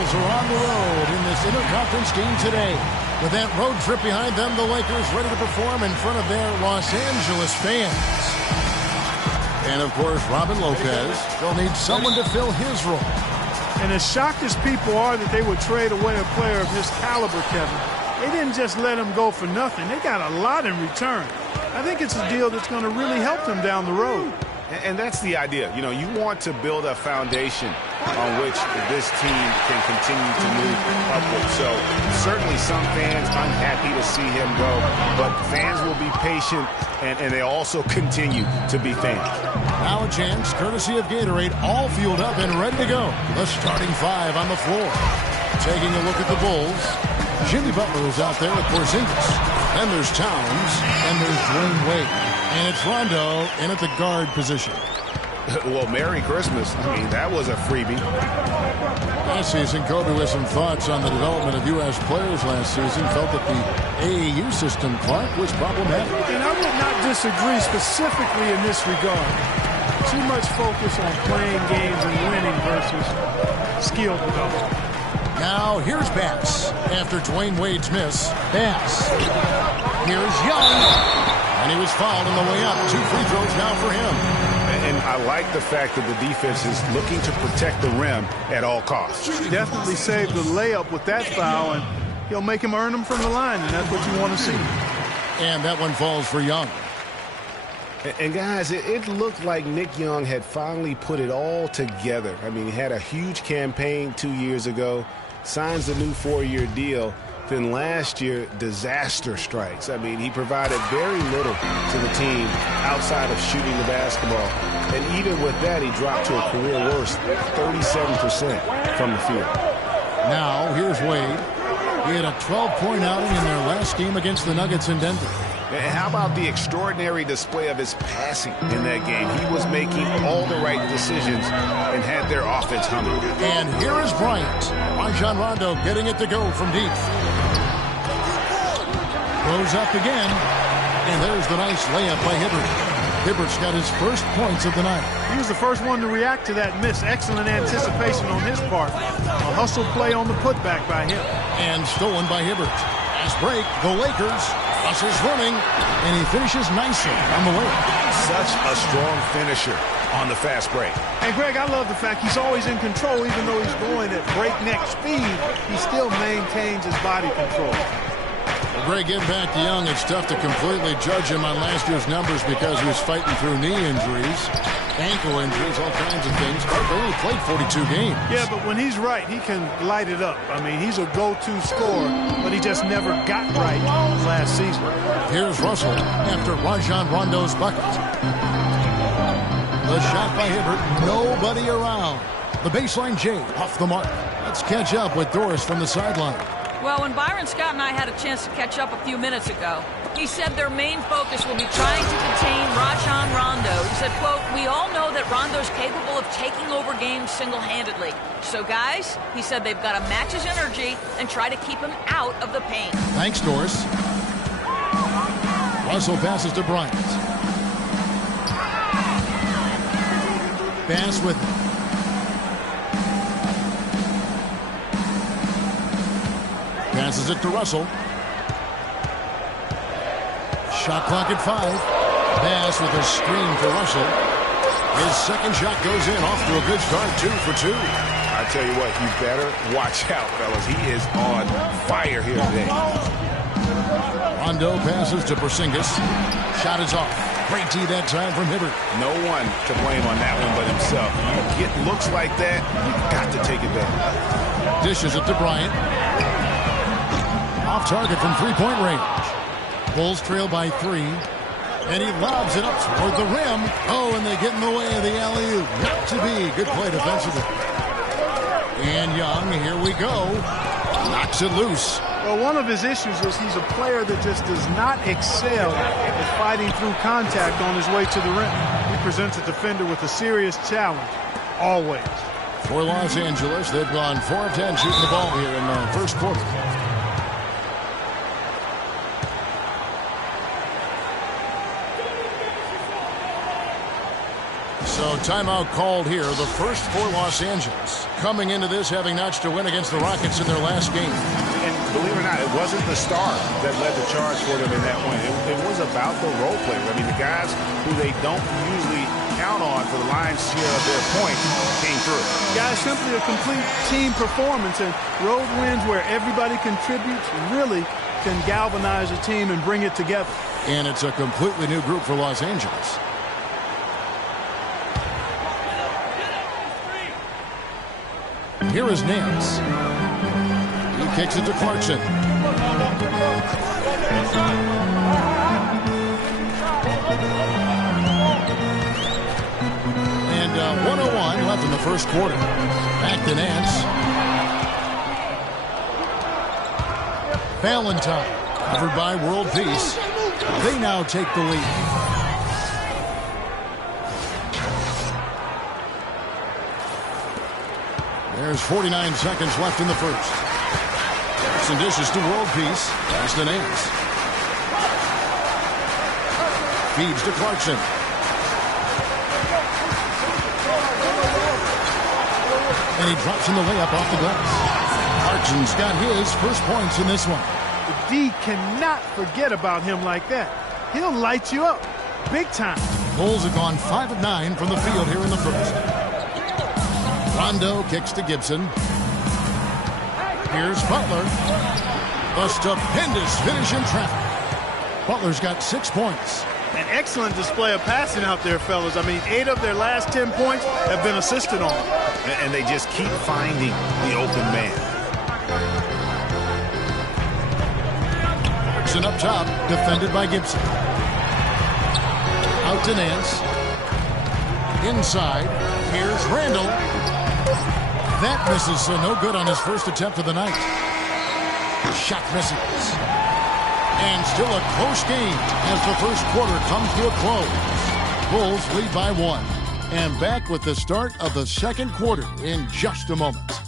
Cardinals are on the road in this interconference game today. With that road trip behind them, the Lakers ready to perform in front of their Los Angeles fans. And, of course, Robin Lopez will need someone to fill his role. And as shocked as people are that they would trade away a player of his caliber, Kevin, they didn't just let him go for nothing. They got a lot in return. I think it's a deal that's going to really help them down the road. And that's the idea. You know, you want to build a foundation on which this team can continue to move upward. So certainly some fans unhappy to see him go, but fans will be patient, and they also continue to be fans. Now a chance, courtesy of Gatorade, all fueled up and ready to go. The starting five on the floor. Taking a look at the Bulls, Jimmy Butler is out there with Porzingis. Then there's Towns, and there's Dwayne Wade. And it's Rondo in at the guard position. Well, Merry Christmas. I mean, that was a freebie. Last season, Kobe with some thoughts on the development of U.S. players last season. Felt that the AAU system, Clark, was problematic. And I would not disagree specifically in this regard. Too much focus on playing games and winning versus skill development. Now, here's Bass. After Dwayne Wade's miss, Bass. Here's Young. And he was fouled on the way up. 2 free throws now for him. And I like the fact that the defense is looking to protect the rim at all costs. Definitely saved the layup with that foul, and he'll make him earn them from the line, and that's what you want to see. And that one falls for Young. And guys, it looked like Nick Young had finally put it all together. I mean, he had a huge campaign 2 years ago, signs a new 4-year deal. Then last year, disaster strikes. I mean, he provided very little to the team outside of shooting the basketball. And even with that, he dropped to a career worst 37% from the field. Now, here's Wade. He had a 12-point outing in their last game against the Nuggets in Denver. And how about the extraordinary display of his passing in that game? He was making all the right decisions and had their offense humming. And here is Bryant. Rajon Rondo getting it to go from deep. Goes up again. And there's the nice layup by Hibbert. Hibbert's got his first points of the night. He was the first one to react to that miss. Excellent anticipation on his part. A hustle play on the putback by him. And stolen by Hibbert. Fast break, the Lakers. Russell's running, and he finishes nicely on the way. Such a strong finisher on the fast break. And, Greg, I love the fact he's always in control. Even though he's going at breakneck speed, he still maintains his body control. Well, Greg, getting back to Young, it's tough to completely judge him on last year's numbers because he was fighting through knee injuries, ankle injuries, all kinds of things. But he only played 42 games. Yeah, but when he's right, he can light it up. I mean, he's a go-to scorer, but he just never got right last season. Here's Russell after Rajon Rondo's bucket. The shot by Hibbert, nobody around. The baseline J off the mark. Let's catch up with Doris from the sideline. Well, when Byron Scott and I had a chance to catch up a few minutes ago, he said their main focus will be trying to contain Rajon Rondo. He said, quote, "We all know that Rondo's capable of taking over games single-handedly. So, guys," he said, "they've got to match his energy and try to keep him out of the paint." Thanks, Doris. Russell passes to Bryant. Bass with it. Passes it to Russell. Shot clock at 5. Bass with a screen for Russell. His second shot goes in, off to a good start, 2 for 2. I tell you what, you better watch out, fellas. He is on fire here today. Rondo passes to Porzingis. Shot is off. Great tee that time from Hibbert. No one to blame on that one but himself. You get looks like that, you've got to take advantage. Dishes it to Bryant. Off target from three-point range. Bulls trail by 3. And he lobs it up toward the rim. Oh, and they get in the way of the alley-oop. Not to be. Good play defensively. And Young, here we go. Knocks it loose. Well, one of his issues is he's a player that just does not excel at fighting through contact on his way to the rim. He presents a defender with a serious challenge, always. For Los Angeles, they've gone 4 of 10 shooting the ball here in the first quarter. So timeout called here, the first for Los Angeles. Coming into this, having notched a win against the Rockets in their last game. And believe it or not, it wasn't the star that led the charge for them in that win. It was about the role players. I mean, the guys who they don't usually count on for the lion's share of their points came through. Guys, simply a complete team performance, and road wins where everybody contributes really can galvanize a team and bring it together. And it's a completely new group for Los Angeles. Here is Nance. He kicks it to Clarkson. And 1:01 left in the first quarter. Back to Nance. Valentine, covered by World Peace. They now take the lead. There's 49 seconds left in the first. Some dishes to World Peace. Pass to Nance. Feeds to Clarkson. And he drops in the layup off the glass. Clarkson's got his first points in this one. The D cannot forget about him like that. He'll light you up big time. Bulls have gone 5 of 9 from the field here in the first. Rondo kicks to Gibson. Here's Butler. A stupendous finish in traffic. Butler's got 6 points. An excellent display of passing out there, fellas. I mean, 8 of their last 10 points have been assisted on. And they just keep finding the open man. Clarkson up top, defended by Gibson. Out to Nance. Inside. Here's Randall. That misses, so no good on his first attempt of the night. Shot misses. And still a close game as the first quarter comes to a close. Bulls lead by 1. And back with the start of the second quarter in just a moment.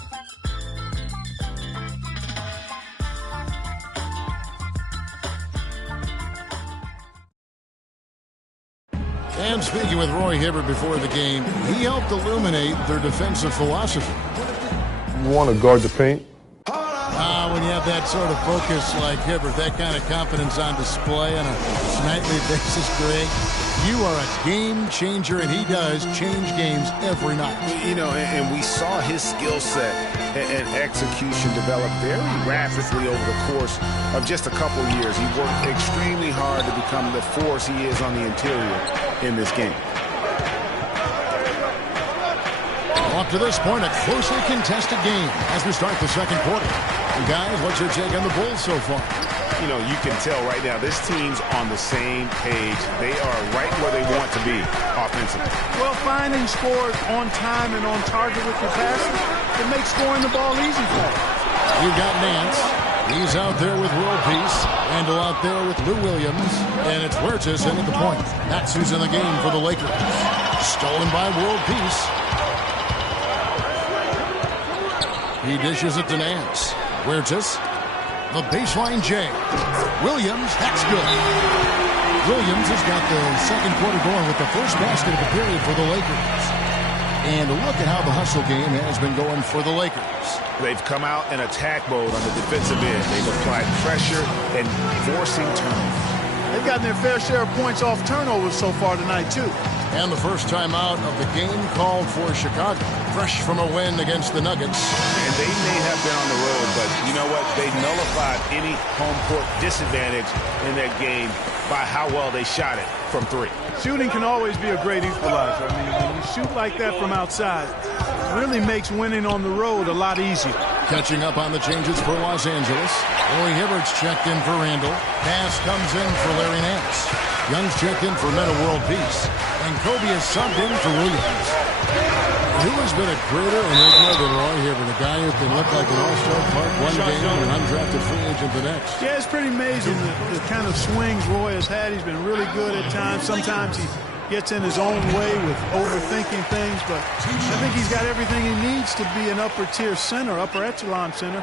And speaking with Roy Hibbert before the game, he helped illuminate their defensive philosophy. You want to guard the paint. When you have that sort of focus like Hibbert, that kind of confidence on display on a nightly basis, Greg, you are a game changer, and he does change games every night. You know, and we saw his skill set and execution develop very rapidly over the course of just a couple years. He worked extremely hard to become the force he is on the interior in this game. Up to this point, a closely contested game as we start the second quarter. And guys, what's your take on the Bulls so far? You know, you can tell right now this team's on the same page. They are right where they want to be offensively. Well, finding scores on time and on target with your passes, it makes scoring the ball easy for them. You've got Nance. He's out there with World Peace. Randall out there with Lou Williams. And it's Huertas in at the point. That's who's in the game for the Lakers. Stolen by World Peace. He dishes it to Nance. Huertas. The baseline J. Williams, that's good. Williams has got the second quarter going with the first basket of the period for the Lakers. And look at how the hustle game has been going for the Lakers. They've come out in attack mode on the defensive end. They've applied pressure and forcing turnovers. They've gotten their fair share of points off turnovers so far tonight, too. And the first time out of the game called for Chicago. Fresh from a win against the Nuggets. And they may have been on the road, but you know what? They nullified any home court disadvantage in that game by how well they shot it from 3. Shooting can always be a great equalizer. I mean, when you shoot like that from outside, it really makes winning on the road a lot easier. Catching up on the changes for Los Angeles. Roy Hibbert's checked in for Randall. Pass comes in for Larry Nance. Young's checked in for Meta World Peace. And Kobe is subbed in for Williams. Who has been a greater enigma than Roy Hibbert? A guy who can look like an all-star Clark one game and an undrafted free agent the next. Yeah, it's pretty amazing the kind of swings Roy has had. He's been really good at times. Sometimes he gets in his own way with overthinking things, but I think he's got everything he needs to be an upper-tier center, upper-echelon center.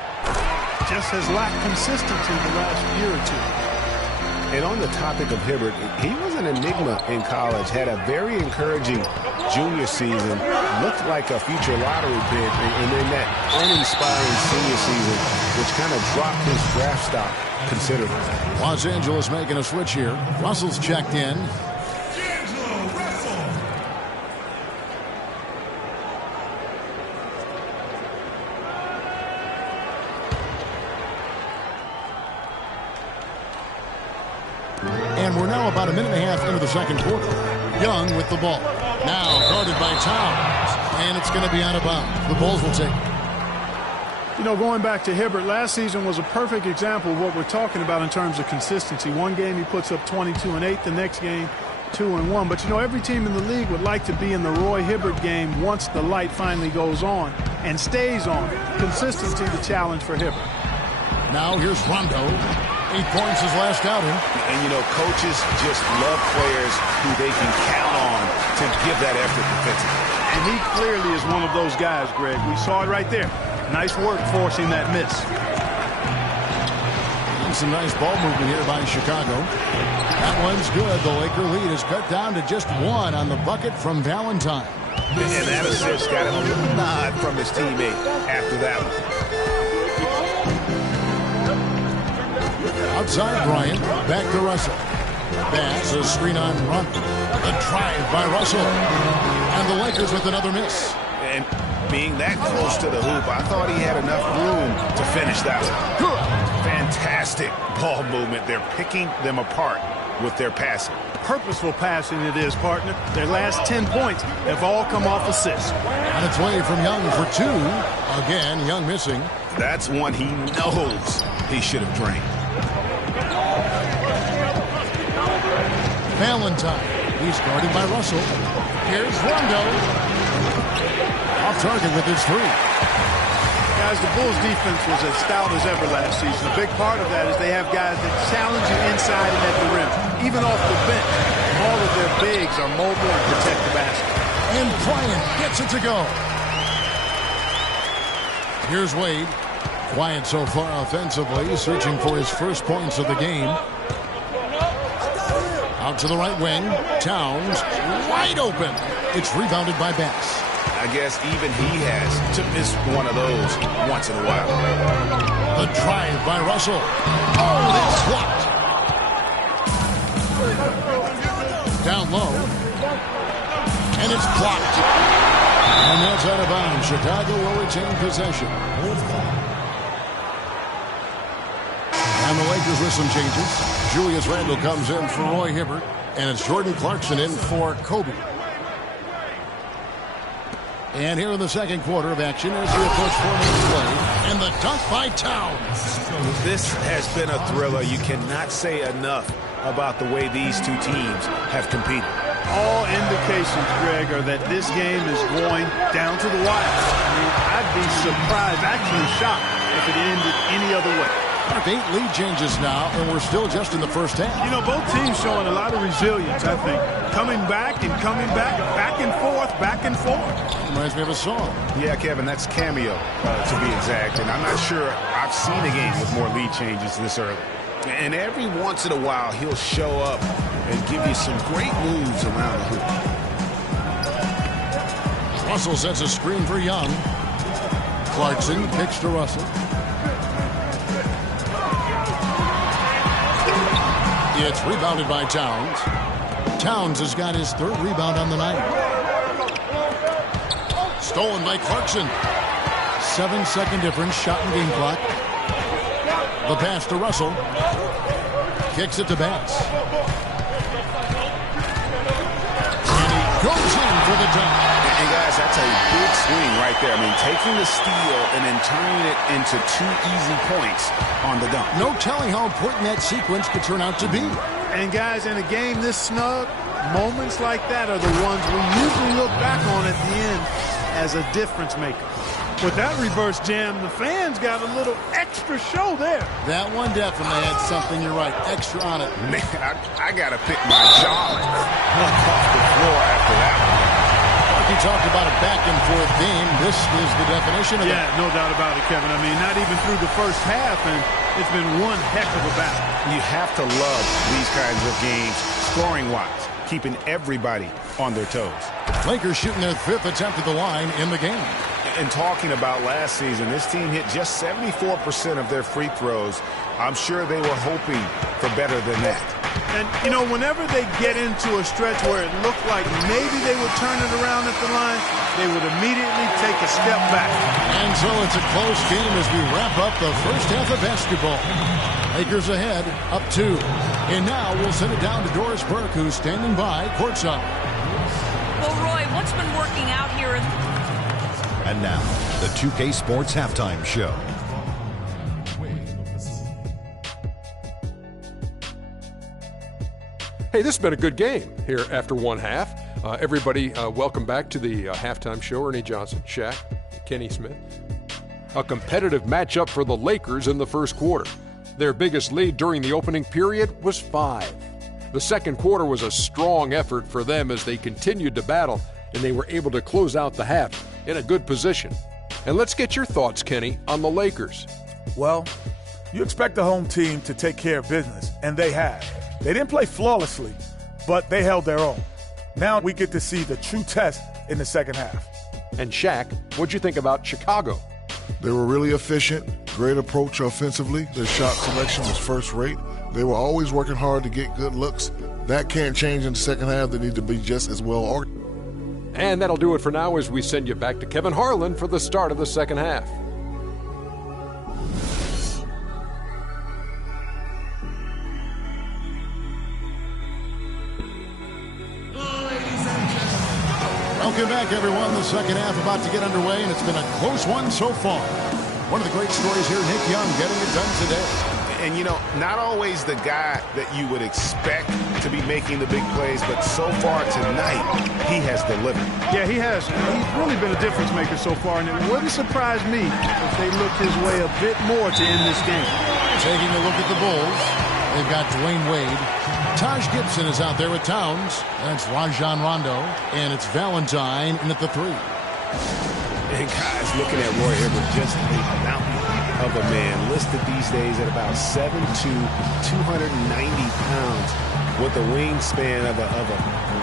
Just has lacked consistency the last year or two. And on the topic of Hibbert, he was an enigma in college, had a very encouraging junior season, looked like a future lottery pick, and then that uninspiring senior season, which kind of dropped his draft stock considerably. Los Angeles making a switch here. Russell's checked in. And we're now about a minute and a half into the second quarter. Young with the ball. Now guarded by Towns. And it's going to be out of bounds. The Bulls will take it. You know, going back to Hibbert, last season was a perfect example of what we're talking about in terms of consistency. One game he puts up 22 and 8. The next game, 2 and 1. But, you know, every team in the league would like to be in the Roy Hibbert game once the light finally goes on and stays on. Consistency, the challenge for Hibbert. Now here's Rondo. 8 points his last outing. And, you know, coaches just love players who they can count on to give that effort defensively. And he clearly is one of those guys, Greg. We saw it right there. Nice work forcing that miss. And some nice ball movement here by Chicago. That one's good. The Laker lead is cut down to just 1 on the bucket from Valentine. And that assist got him a little nod from his teammate after that one. Outside Bryant, back to Russell. Pass, a screen on Rondo. The drive by Russell. And the Lakers with another miss. And being that close to the hoop, I thought he had enough room to finish that one. Good. Fantastic ball movement. They're picking them apart with their passing. Purposeful passing it is, partner. Their last 10 points have all come off assists. On its way from Young for 2. Again, Young missing. That's one he knows he should have drained. Valentine. He's guarded by Russell. Here's Rondo. Off target with his 3. Guys, the Bulls defense was as stout as ever last season. A big part of that is they have guys that challenge you inside and at the rim. Even off the bench, all of their bigs are mobile and protect the basket. And Bryant gets it to go. Here's Wade. Quiet so far offensively, searching for his first points of the game. Out to the right wing. Towns wide open. It's rebounded by Bass. I guess even he has to miss one of those once in a while. The drive by Russell. Oh, that's blocked. Down low. And it's blocked. And that's out of bounds. Chicago will retain possession. And the Lakers with some changes. Julius Randle comes in for Roy Hibbert. And it's Jordan Clarkson in for Kobe. And here in the second quarter of action as we approach 4 minutes play. And the dunk by Towns. This has been a thriller. You cannot say enough about the way these two teams have competed. All indications, Greg, are that this game is going down to the wire. I mean, I'd be surprised, actually shocked, if it ended any other way. 8 lead changes now, and we're still just in the first half. You know, both teams showing a lot of resilience, I think. Coming back and coming back, back and forth, back and forth. Reminds me of a song. Yeah, Kevin, that's Cameo, to be exact. And I'm not sure I've seen a game with more lead changes this early. And every once in a while, he'll show up and give you some great moves around the hoop. Russell sets a screen for Young. Clarkson kicks to Russell. It's rebounded by Towns. Towns has got his 3rd rebound on the night. Stolen by Clarkson. 7-second difference, shot and game clock. The pass to Russell. Kicks it to Bass. And he goes in for the dunk. And guys, that's a big swing right there. I mean, taking the steal and then turning it into 2 easy points on the dunk. No telling how important that sequence could turn out to be. And guys, in a game this snug, moments like that are the ones we usually look back on at the end as a difference maker. With that reverse jam, the fans got a little extra show there. That one definitely had something, you're right, extra on it. Man, I got to pick my jaw off the floor after that one. Sparky talked about a back-and-forth game. This is the definition of that. Yeah, no doubt about it, Kevin. I mean, not even through the first half, and it's been one heck of a battle. You have to love these kinds of games, scoring-wise, keeping everybody on their toes. Lakers shooting their 5th attempt at the line in the game. And talking about last season, this team hit just 74% of their free throws. I'm sure they were hoping for better than that. And, you know, whenever they get into a stretch where it looked like maybe they would turn it around at the line, they would immediately take a step back. And so it's a close game as we wrap up the first half of basketball. Lakers ahead, up 2. And now we'll send it down to Doris Burke, who's standing by courtside. Well, Roy, what's been working out here? And now, the 2K Sports Halftime Show. Hey, this has been a good game here after one half. Everybody, welcome back to the halftime show. Ernie Johnson, Shaq, Kenny Smith. A competitive matchup for the Lakers in the first quarter. Their biggest lead during the opening period was 5. The second quarter was a strong effort for them as they continued to battle, and they were able to close out the half in a good position. And let's get your thoughts, Kenny, on the Lakers. Well, you expect the home team to take care of business, and they have. They didn't play flawlessly, but they held their own. Now we get to see the true test in the second half. And Shaq, what'd you think about Chicago? They were really efficient, great approach offensively. Their shot selection was first rate. They were always working hard to get good looks. That can't change in the second half. They need to be just as well organized. And that'll do it for now as we send you back to Kevin Harlan for the start of the second half. Welcome back, everyone. The second half about to get underway, and it's been a close one so far. One of the great stories here, Nick Young getting it done today. And, you know, not always the guy that you would expect to be making the big plays, but so far tonight, he has delivered. Yeah, he has. He's really been a difference maker so far, and it wouldn't surprise me if they looked his way a bit more to end this game. Taking a look at the Bulls, they've got Dwayne Wade. Taj Gibson is out there with Towns. That's Rajon Rondo. And it's Valentine in at the 3. And guys, looking at Roy Hibbert, just a mountain of a man. Listed these days at about 7'2", 290 pounds with the wingspan of a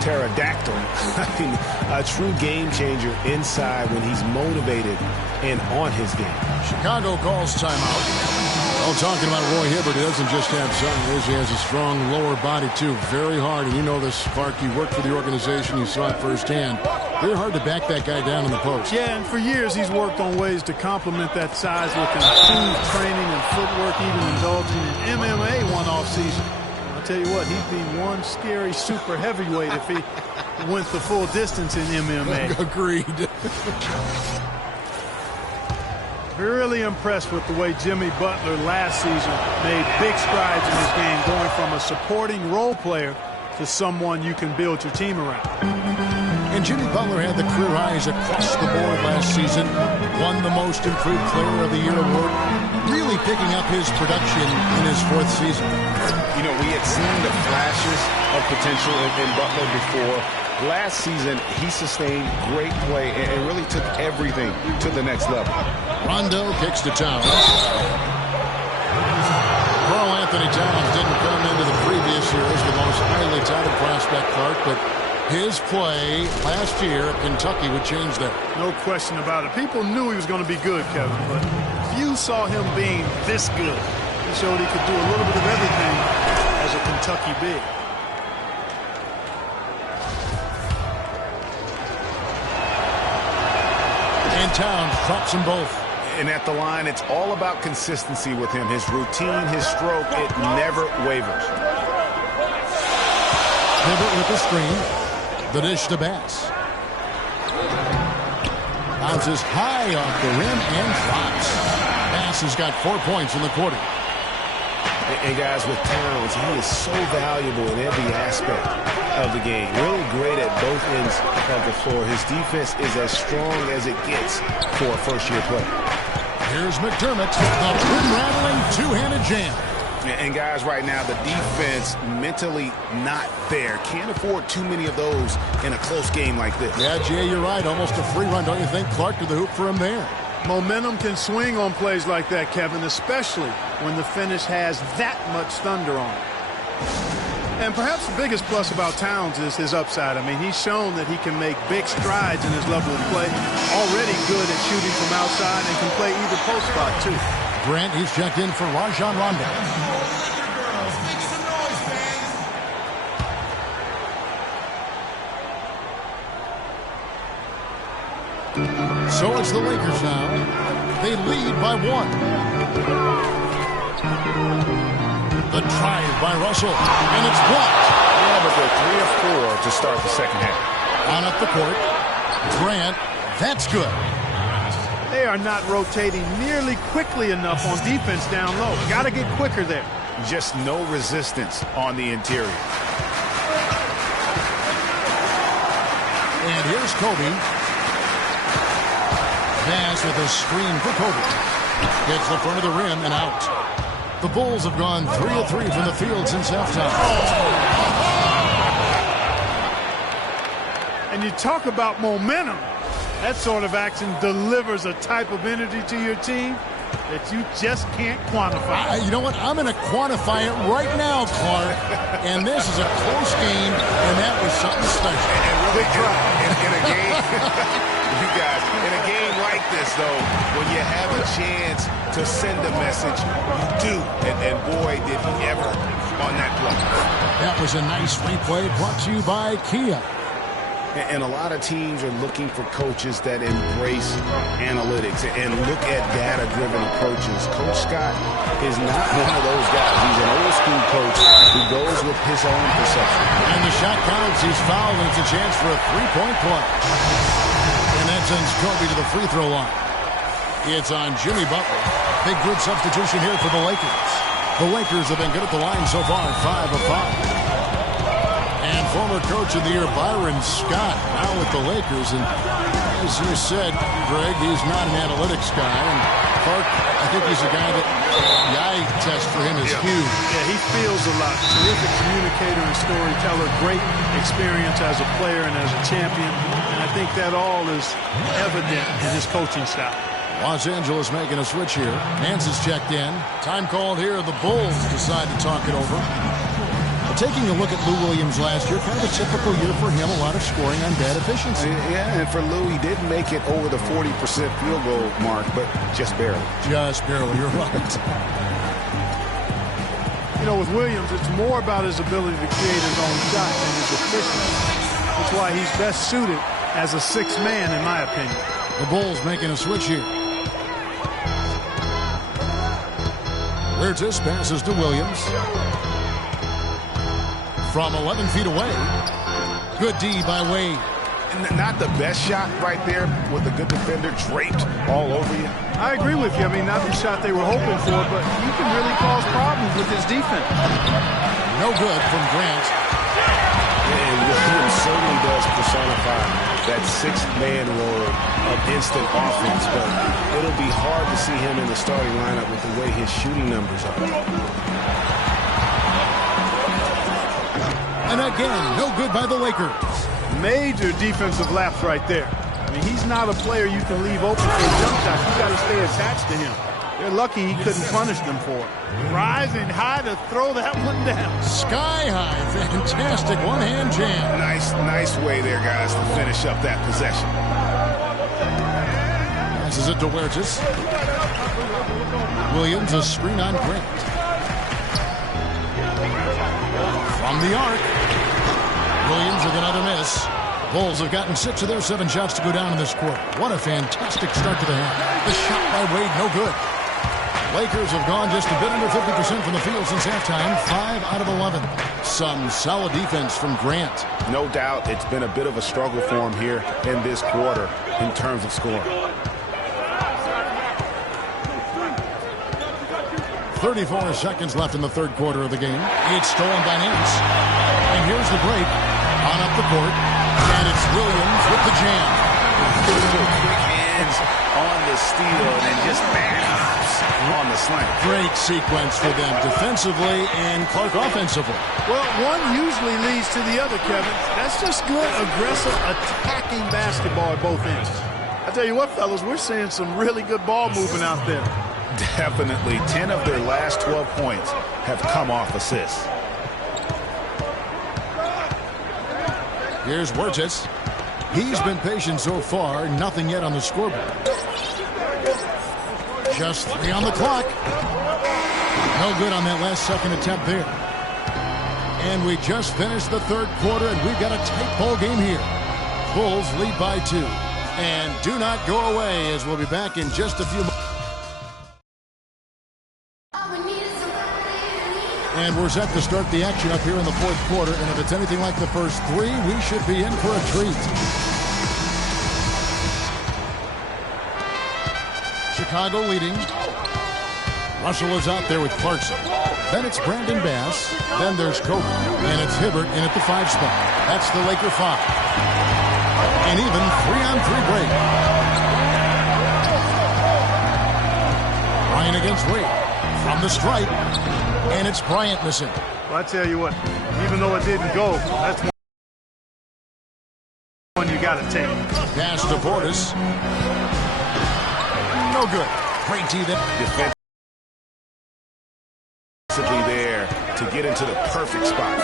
pterodactyl. I mean, a true game changer inside when he's motivated and on his game. Chicago calls timeout. Well, talking about Roy Hibbert, he doesn't just have size. He has a strong lower body, too. Very hard. And you know this, Spark. You worked for the organization. You saw it firsthand. Very hard to back that guy down in the post. Yeah, and for years he's worked on ways to complement that size with improved training and footwork, even indulging in MMA one off season. I'll tell you what, he'd be one scary super heavyweight if he went the full distance in MMA. Agreed. Really impressed with the way Jimmy Butler last season made big strides in his game, going from a supporting role player to someone you can build your team around. And Jimmy Butler had the career highs across the board last season. Won the Most Improved Player of the Year award. Really picking up his production in his 4th season. You know, we had seen the flashes of potential in Butler before. Last season, he sustained great play and really took everything to the next level. Rondo kicks to Towns. Karl Anthony Towns didn't come into the previous year as the most highly touted prospect, Clark, but his play last year at Kentucky would change that. No question about it. People knew he was going to be good, Kevin, but few saw him being this good. He showed he could do a little bit of everything as a Kentucky big. And Towns drops them both. And at the line, it's all about consistency with him. His routine, his stroke, it never wavers. Hibbert with the screen. The dish to Bass. Bounces high off the rim and drops. Bass has got 4 points in the quarter. And guys, with Towns, he is so valuable in every aspect of the game. Really great at both ends of the floor. His defense is as strong as it gets for a first-year player. Here's McDermott, the rim-rattling two-handed jam. And guys, right now, the defense mentally not there. Can't afford too many of those in a close game like this. Yeah, Jay, you're right. Almost a free run, don't you think? Clark to the hoop for him there. Momentum can swing on plays like that, Kevin, especially when the finish has that much thunder on it. And perhaps the biggest plus about Towns is his upside. I mean, he's shown that he can make big strides in his level of play. Already good at shooting from outside and can play either post spot, too. Grant, he's checked in for Rajon Rondo. So it's the Lakers now. They lead by 1. The drive by Russell, and it's blocked. Yeah, but they're 3 of 4 to start the second half. On up the court. Grant, that's good. They are not rotating nearly quickly enough on defense down low. Got to get quicker there. Just no resistance on the interior. And here's Kobe. Pass with a screen for Kobe. Gets the front of the rim and out. The Bulls have gone 3 of 3 from the field since halftime. And you talk about momentum. That sort of action delivers a type of energy to your team that you just can't quantify. You know what? I'm going to quantify it right now, Clark. And this is a close game, and that was something special. And really, in a game, you guys, in a game like this, though, when you have a chance to send a message, you do. And boy, did he ever on that play. That was a nice replay brought to you by Kia. And a lot of teams are looking for coaches that embrace analytics and look at data-driven approaches. Coach Scott is not one of those guys. He's an old-school coach who goes with his own perception. And the shot counts. He's fouled, and it's a chance for a three-point play. And that sends Kobe to the free throw line. It's on Jimmy Butler. Big good substitution here for the Lakers. The Lakers have been good at the line so far, 5 of 5. And former coach of the year, Byron Scott, now with the Lakers. And as you said, Greg, he's not an analytics guy. And Clark, I think he's a guy that the eye test for him is huge. Yeah, he feels a lot. Terrific communicator and storyteller. Great experience as a player and as a champion. And I think that all is evident in his coaching style. Los Angeles making a switch here. Nance is checked in. Time called here. The Bulls decide to talk it over. Taking a look at Lou Williams last year, kind of a typical year for him, a lot of scoring on bad efficiency. Yeah, and for Lou, he did make it over the 40% field goal mark, but just barely. Just barely, you're right. You know, with Williams, it's more about his ability to create his own shot than his efficiency. That's why he's best suited as a sixth man, in my opinion. The Bulls making a switch here. Wirtz passes to Williams. From 11 feet away. Good D by Wade. Not the best shot right there with a good defender draped all over you. I agree with you. I mean, not the shot they were hoping for, but you can really cause problems with his defense. No good from Grant. And Williams certainly does personify that sixth-man role of instant offense, but it'll be hard to see him in the starting lineup with the way his shooting numbers are. And again, no good by the Lakers. Major defensive lapse right there. I mean, he's not a player you can leave open for a jump shot. You got to stay attached to him. They're lucky he couldn't punish them for it. Rising high to throw that one down. Sky high, fantastic one-hand jam. Nice way there, guys, to finish up that possession. Passes it to Wirtz. Williams, a screen on Grant. From the arc. Williams with another miss. Bulls have gotten 6 of their 7 shots to go down in this quarter. What a fantastic start to the half. The shot by Wade, no good. Lakers have gone just a bit under 50% from the field since halftime. 5 out of 11. Some solid defense from Grant. No doubt it's been a bit of a struggle for him here in this quarter in terms of scoring. 34 seconds left in the third quarter of the game. It's stolen by Nance. And here's the break. On up the court. And it's Williams with the jam. Quick hands, on the steal and then just bad hops on the slant. Great sequence for them defensively and Clark offensively. Well, one usually leads to the other, Kevin. That's just good, aggressive, attacking basketball at both ends. I tell you what, fellas, we're seeing some really good ball movement out there. Definitely. 10 of their last 12 points have come off assists. Here's Wirtz. He's been patient so far. Nothing yet on the scoreboard. Just 3 on the clock. No good on that last second attempt there. And we just finished the third quarter, and we've got a tight ball game here. Bulls lead by 2. And do not go away, as we'll be back in just a few moments. And we're set to start the action up here in the fourth quarter. And if it's anything like the first 3, we should be in for a treat. Chicago leading. Russell is out there with Clarkson. Then it's Brandon Bass. Then there's Kobe. And it's Hibbert in at the 5 spot. That's the Laker 5. And even 3-on-3 break. Bryant against Wade. From the stripe. And it's Bryant missing. Well, I tell you what, even though it didn't go, that's one you got to take. Pass to Portis. No good. Great D there. Defensively there to get into the perfect spot.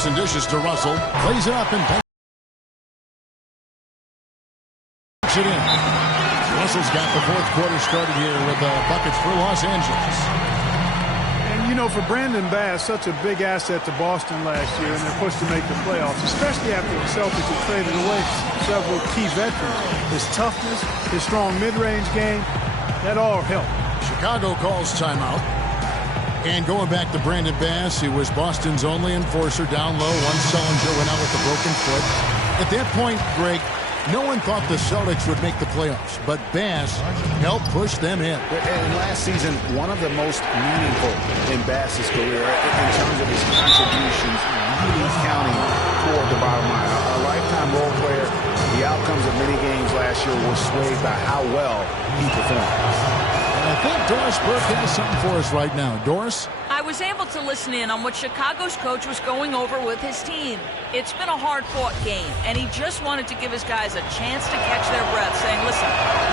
Some dishes to Russell. Plays it up and banks it in. Russell's got the fourth quarter started here with buckets for Los Angeles. You know, for Brandon Bass, such a big asset to Boston last year, and they're pushed to make the playoffs, especially after the Celtics have traded away several key veterans. His toughness, his strong mid-range game, that all helped. Chicago calls timeout. And going back to Brandon Bass, he was Boston's only enforcer down low. One Sullinger went out with a broken foot. At that point, Greg, no one thought the Celtics would make the playoffs, but Bass helped push them in. And last season, one of the most meaningful in Bass's career in terms of his contributions, really counting toward the bottom line. A lifetime role player. The outcomes of many games last year were swayed by how well he performed. And I think Doris Burke has something for us right now. Doris? I was able to listen in on what Chicago's coach was going over with his team. It's been a hard-fought game, and he just wanted to give his guys a chance to catch their breath, saying, listen,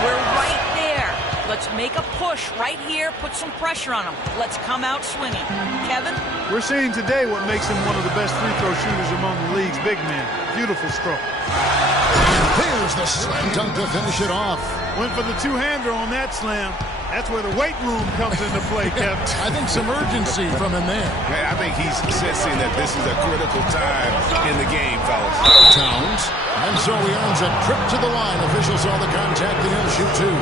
we're right there. Let's make a push right here, put some pressure on them. Let's come out swinging. Kevin? We're seeing today what makes him one of the best free throw shooters among the league's big men. Beautiful stroke. And here's the slam dunk to finish it off. Went for the two-hander on that slam. That's where the weight room comes into play, Kevin. I think some urgency from him there. I think he's sensing that this is a critical time in the game, fellas. Towns. And so he earns a trip to the line. Officials saw the contact and he'll shoot 2.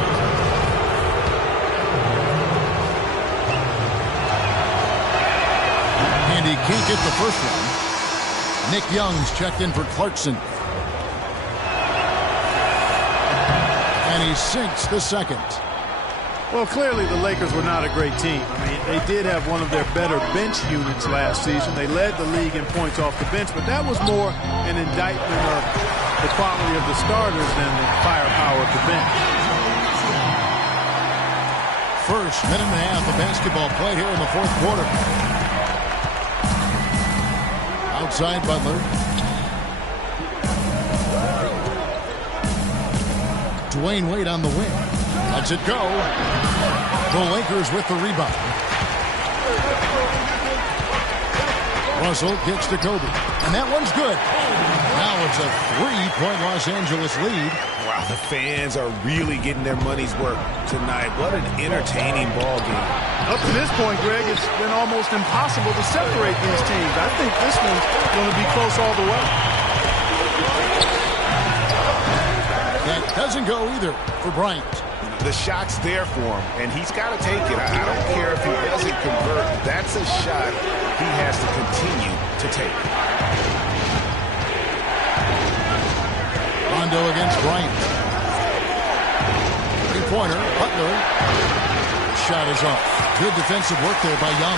And he can't get the first one. Nick Young's checked in for Clarkson. And he sinks the second. Well, clearly the Lakers were not a great team. I mean, they did have one of their better bench units last season. They led the league in points off the bench, but that was more an indictment of the quality of the starters than the firepower of the bench. First minute and a half of basketball played here in the fourth quarter. Outside Butler. Dwayne Wade on the wing. Lets it go. The Lakers with the rebound. Russell kicks to Kobe. And that one's good. Now it's a 3-point Los Angeles lead. Wow, the fans are really getting their money's worth tonight. What an entertaining ball game. Up to this point, Greg, it's been almost impossible to separate these teams. I think this one's going to be close all the way. That doesn't go either for Bryant. The shot's there for him, and he's got to take it. I don't care if he doesn't convert. That's a shot he has to continue to take. Rondo against Bryant. Three-pointer, Butler. Shot is off. Good defensive work there by Young.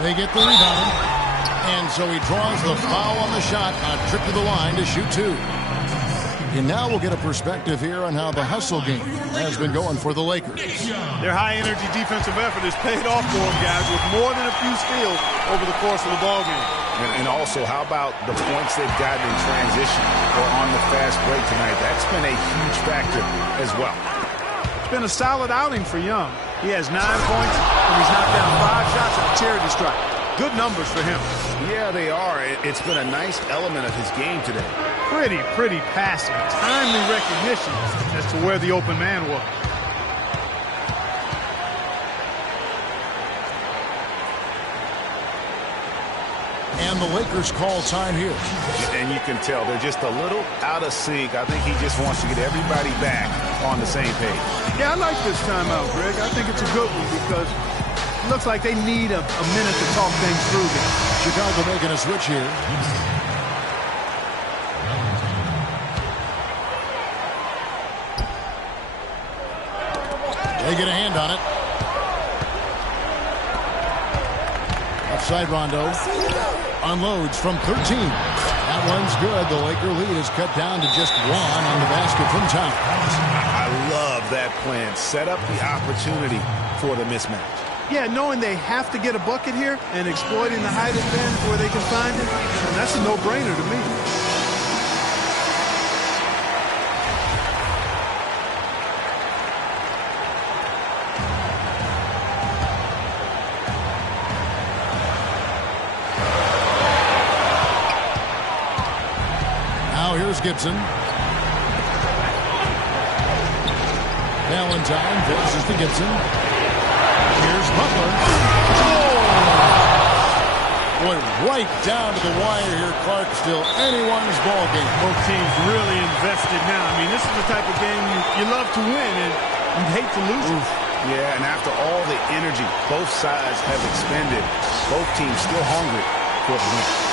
They get the rebound. And so he draws the foul on the shot on trip to the line to shoot 2. And now we'll get a perspective here on how the hustle game has been going for the Lakers. Their high-energy defensive effort has paid off for them, guys, with more than a few steals over the course of the ballgame. And also, how about the points they've gotten in transition or on the fast break tonight? That's been a huge factor as well. It's been a solid outing for Young. He has 9 points, and he's knocked down 5 shots at a charity strike. Good numbers for him. Yeah, they are. It's been a nice element of his game today. Pretty passing. Timely recognition as to where the open man was. And the Lakers call time here. And you can tell they're just a little out of sync. I think he just wants to get everybody back on the same page. Yeah, I like this timeout, Greg. I think it's a good one because it looks like they need a minute to talk things through there. Chicago making a switch here. They get a hand on it. Offside Rondo. Unloads from 13. That one's good. The Laker lead is cut down to just 1 on the basket from Towns. I love that plan. Set up the opportunity for the mismatch. Yeah, knowing they have to get a bucket here and exploiting the height advantage where they can find it, that's a no-brainer to me. Here's Gibson. Valentine passes to Gibson. Here's Butler. Oh! Boy, right down to the wire here. Clark, still anyone's ball game. Both teams really invested now. I mean, this is the type of game you love to win and you hate to lose it. Yeah, and after all the energy both sides have expended, both teams still hungry for the win.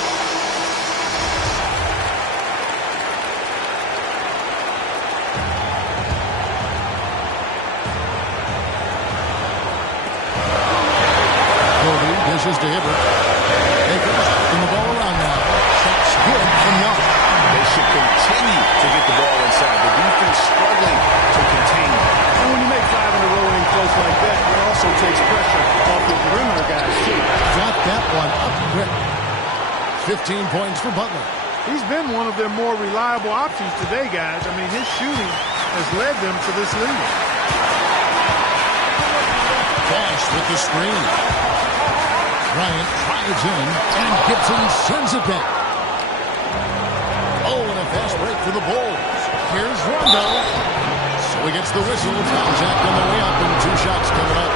Dishes to Hibbert. Lakers in the ball around now. Shots good from Young. They should continue to get the ball inside. The defense struggling to contain them. And when you make 5 in a row in close like that, it also takes pressure off the perimeter guys, too. Got that one up quick. 15 points for Butler. He's been one of their more reliable options today, guys. I mean, his shooting has led them to this lead. Cash with the screen. Bryant drives in, and Gibson sends it back. Oh, and a fast break for the Bulls. Here's Rondo. So he gets the whistle. Contact on the way up, and 2 shots coming up.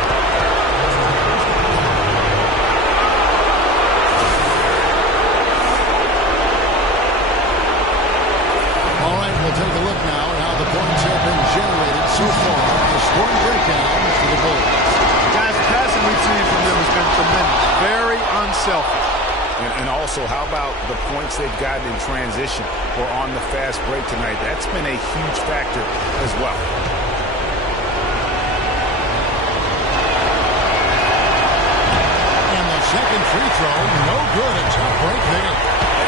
All right, we'll take a look now at how the points have been generated so far. The scoring breakdown for the Bulls. Guys, the passing we've seen from them has been tremendous. Very unselfish. And also, how about the points they've gotten in transition or on the fast break tonight? That's been a huge factor as well. And the second free throw, no good. A tough break there.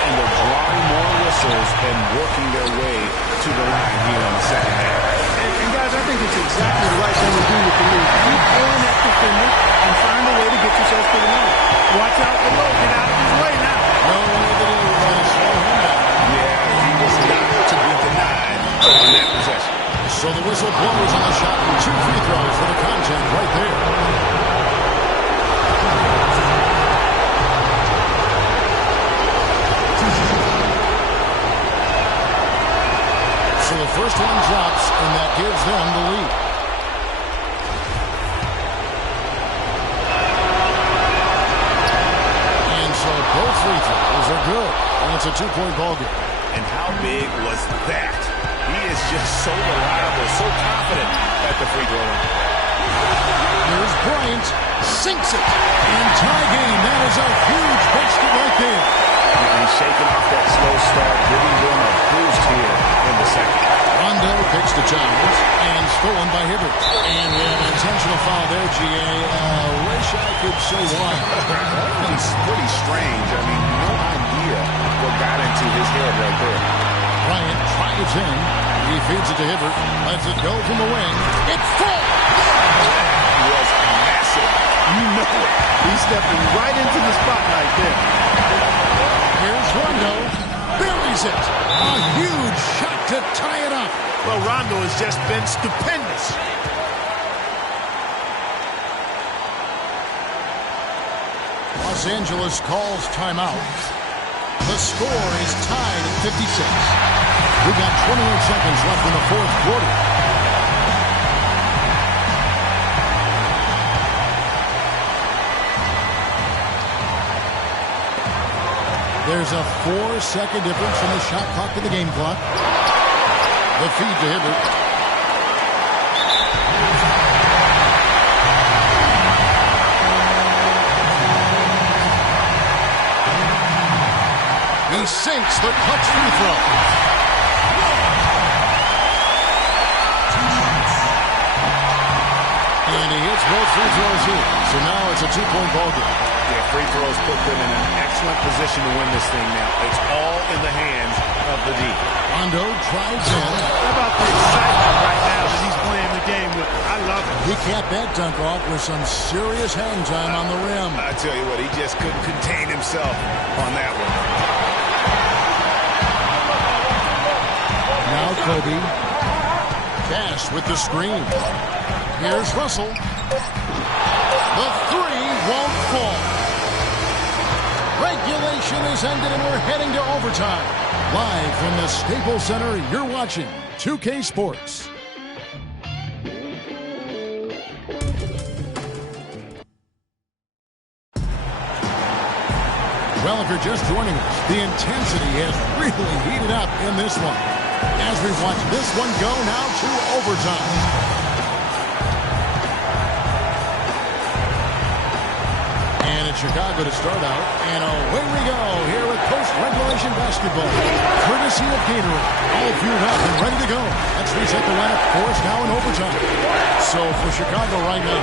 And they're drawing more whistles and working their way to the line here in the second half. And guys, I think it's exactly the right thing to do with the lead. Keep on that defender and find a way to get yourself to the line. Watch out below. Get out of his way now. No way that he was going to slow him down. Yeah, he was not to be denied on that possession. So the whistle blows on the shot and 2 free throws for the contact right there. So the first one drops, and that gives them the lead. And so both free throws are good, and it's a 2-point ball game. And how big was that? He is just so reliable, so confident at the free throw line. Here's Bryant, sinks it, and tie game. That is a huge basket right there. And shaking off that slow start, giving them a boost here in the second. Rondo picks the challenge and stolen by Hibbert. And we have an intentional foul there, G.A. Wish I could say why. It's pretty strange. I mean, no idea what got into his head right there. Bryant drives in. He feeds it to Hibbert. Lets it go from the wing. It's full! That was massive. You know it. He's stepping right into the spotlight there. Here's Rondo. Buries it. A huge shot to tie it up. Well, Rondo has just been stupendous. Los Angeles calls timeout. The score is tied at 56. We've got 28 seconds left in the fourth quarter. There's a 4-second difference from the shot clock to the game clock. The feed to Hibbert. He sinks the clutch free throw. And he hits both free throws here. So now it's a 2-point ball game. Yeah, free throws put them in an excellent position to win this thing now. It's all in the hands of the D. Rondo drives in. How about the excitement right now that he's playing the game with? I love it. He capped that dunk off with some serious hang time on the rim. I tell you what, he just couldn't contain himself on that one. Now Kobe. Cash with the screen. Here's Russell. The three won't fall. Regulation is ended and we're heading to overtime. Live from the Staples Center, you're watching 2K Sports. Well, if you're just joining us, the intensity has really heated up in this one. As we watch this one go now to overtime. And it's Chicago to start out. And away we go here with post-regulation basketball. Courtesy of Gatorade. All fueled up and ready to go. Let's reset the lineup for us now in overtime. So for Chicago right now,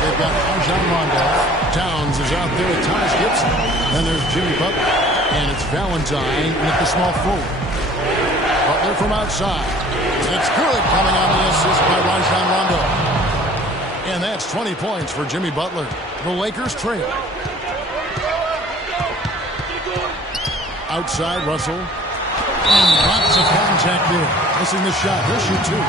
they've got Rajon Rondo. Towns is out there with Taj Gibson. Then there's Jimmy Butler. And it's Valentine with the small forward. Butler from outside. It's good coming on the assist by Rajon Rondo. And that's 20 points for Jimmy Butler. The Lakers trail. Outside Russell. And lots of contact there. Missing the shot. He'll shoot two.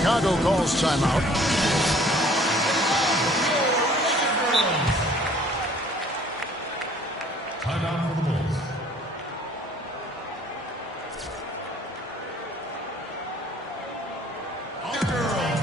Chicago calls timeout. Timeout for the Bulls. All girls.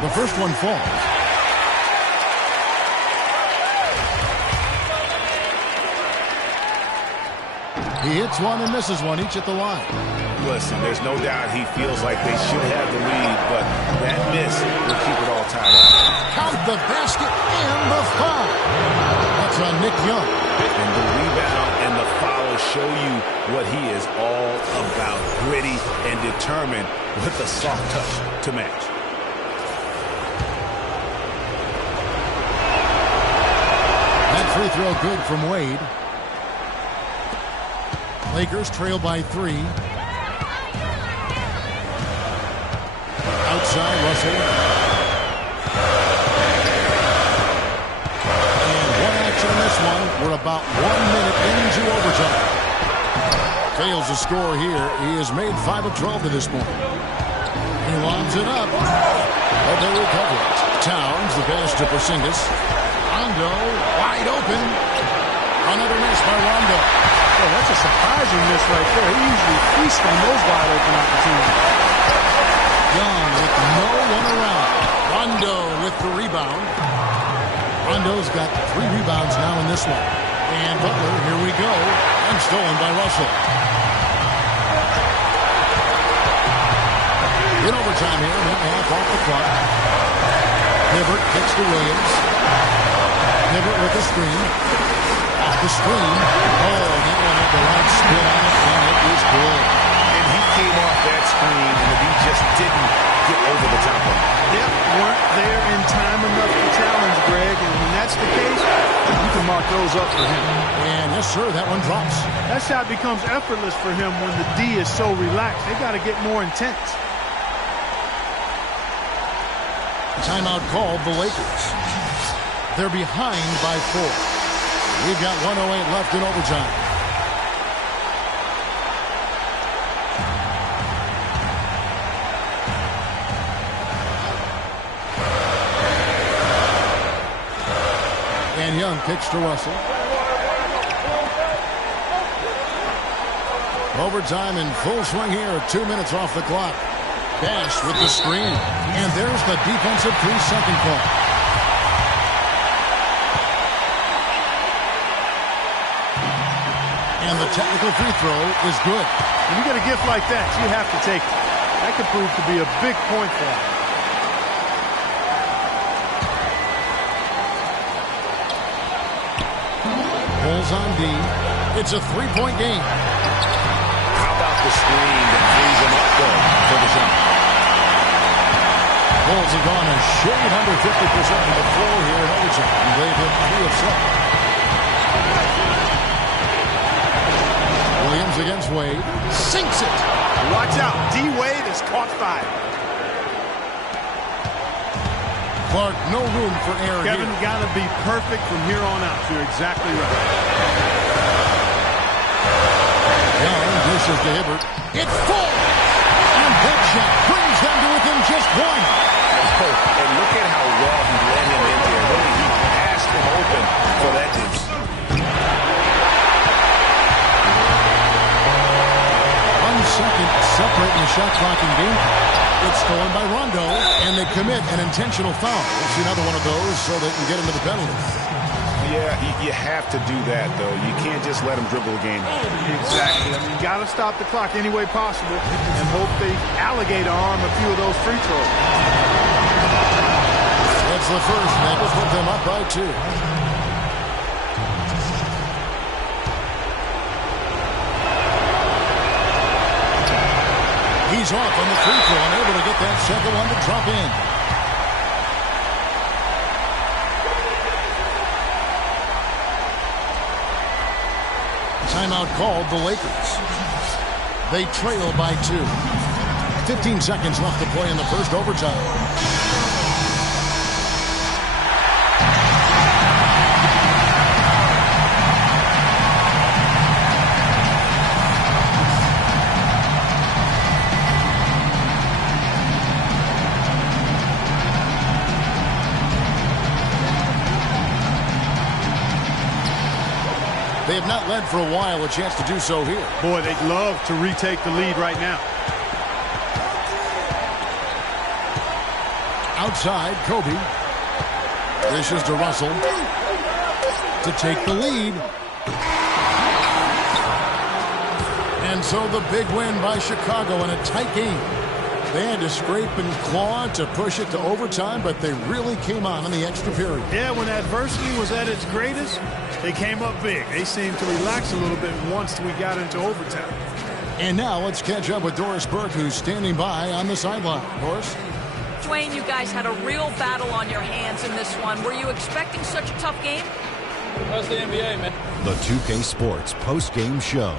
The first one falls. He hits one and misses one, each at the line. Listen, there's no doubt he feels like they should have the lead, but that miss will keep it all tied up. Count the basket and the foul. That's on Nick Young. And the rebound and the foul show you what he is all about. Gritty and determined with a soft touch to match. That free throw good from Wade. Lakers trail by 3. Outside, Russell. And one action in this one. We're about 1 minute into overtime. Fails to score here. He has made 5 of 12 to this point. He lobs it up. But they recover it. Towns, the pass to Porzingis. Rondo, wide open. Another miss by Rondo. Oh, that's a surprising miss right there. He usually feasts on those wide open opportunities. Young with no one around. Rondo with the rebound. Rondo's got 3 rebounds now in this one. And Butler, here we go. And stolen by Russell. In overtime here, minute and a half off the clock. Hibbert kicks to Williams. Hibbert with the screen. Off the screen. Oh, that one had the right spin on it, and it was good. And he came off that screen, and he just didn't get over the top of it. Yep, weren't there in time enough to challenge, Greg, and when that's the case, you can mark those up for him. And yes, sir, that one drops. That shot becomes effortless for him when the D is so relaxed. They got to get more intense. Timeout called the Lakers. They're behind by 4. We've got 1:08 left in overtime. And Young kicks to Russell. Overtime in full swing here. 2 minutes off the clock. Dash with the screen. And there's the defensive 3-second call. And the technical free throw is good. When you get a gift like that, you have to take it. That could prove to be a big point for him. Bulls on D. It's a 3-point game. How about the screen that frees him up though for the shot? Bulls have gone a shade under 50% from the floor here in overtime. They've hit 3 of 7. Williams against Wade. Sinks it. Watch out. D. Wade is caught fire. Clark, no room for error here. Kevin, got to be perfect from here on out. You're exactly right. Young dishes to Hibbert. It's full. And that shot brings them to within just 1. Oh, and look at how well he led him in there. Look at he passed him open for that deuce. 1 second separating the shot clock and game clock. It's stolen by Rondo, and they commit an intentional foul. We'll see another one of those so they can get into the penalty. Yeah, you have to do that, though. You can't just let him dribble a game. Exactly. I mean, you got to stop the clock any way possible and hope they alligator arm a few of those free throws. That's the first, and that will put them up by 2. He's off on the free throw, unable to get that second one to drop in. Timeout called the Lakers. They trail by 2. 15 seconds left to play in the first overtime. They have not led for a while, a chance to do so here. Boy, they'd love to retake the lead right now. Outside, Kobe. Dishes to Russell to take the lead. And so the big win by Chicago in a tight game. They had to scrape and claw to push it to overtime, but they really came on in the extra period. Yeah, when adversity was at its greatest, they came up big. They seemed to relax a little bit once we got into overtime. And now let's catch up with Doris Burke, who's standing by on the sideline. Doris? Dwayne, you guys had a real battle on your hands in this one. Were you expecting such a tough game? That's the NBA, man. The 2K Sports post-game show.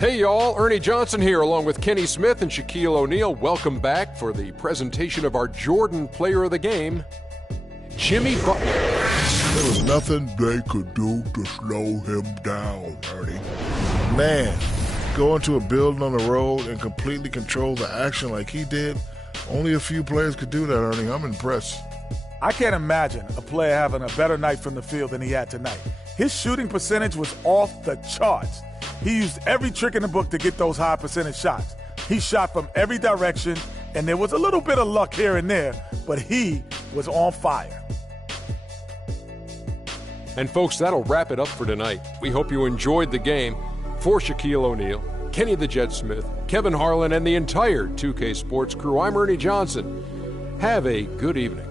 Hey y'all, Ernie Johnson here along with Kenny Smith and Shaquille O'Neal. Welcome back for the presentation of our Jordan Player of the Game, Jimmy Butler. There was nothing they could do to slow him down, Ernie. Man, go into a building on the road and completely control the action like he did, only a few players could do that, Ernie. I'm impressed. I can't imagine a player having a better night from the field than he had tonight. His shooting percentage was off the charts. He used every trick in the book to get those high percentage shots. He shot from every direction, and there was a little bit of luck here and there, but he was on fire. And folks, that'll wrap it up for tonight. We hope you enjoyed the game. For Shaquille O'Neal, Kenny the Jet Smith, Kevin Harlan, and the entire 2K Sports crew, I'm Ernie Johnson. Have a good evening.